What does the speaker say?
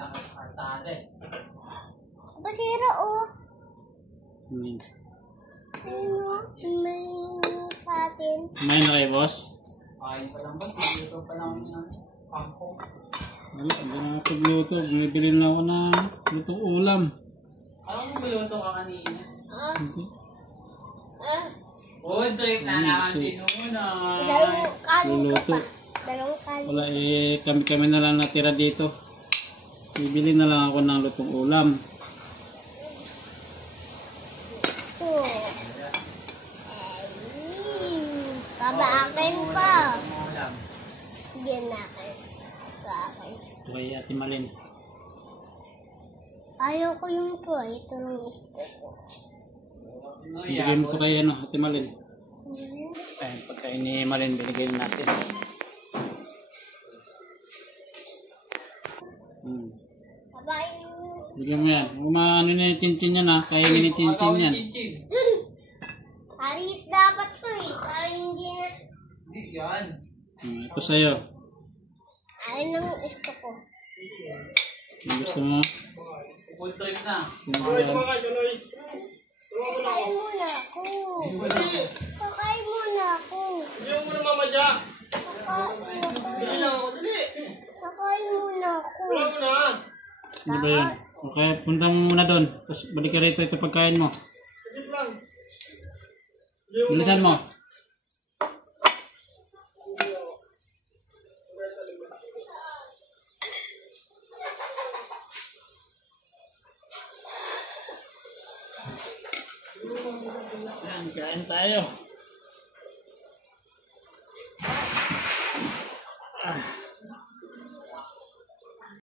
Nakakasada eh. Basira oh. Hmm. May sa atin. Kumain na kayo, boss? Kain pa lang ba? Dito pa lang yung pangko. Wala, hindi na ako pagluto. Bumibili na ako ng lutong ulam. Alam mo maluto ka kanina? Hindi. Food trip na naman sinuna. Dalawang kali ko Luluto. pa. Dalawang kali. Wala kami na lang natira dito. Bibili na lang ako ng lutong ulam. So, akin pa. Sige na akin. Akin. Ito kay Ate Malin. Ayaw ko yung to. Ito lang gusto ko. Bigay mo ito kay Ate Malin. Ayun, pagkain ni Malin, binigay natin. Kabain mo. Bigyan mo yan. Ano na yung chinchin yan ha. Kaya ni chinchin yan. Dun! Harit dapat to eh. Parang hindi na. Hindi yan. Ito sa'yo. Ayun lang gusto ko. Yung gusto mo. Food trip na. Kakain muna ako. Kakain muna ako. Hindi mo na mamadya. Kakain muna ako. Wala mo na. Ano ba yun? Okay, punta mo muna doon. Tapos balik ka rito, ito pagkain mo. Saglit lang. Bilisan mo. Yan, kain tayo.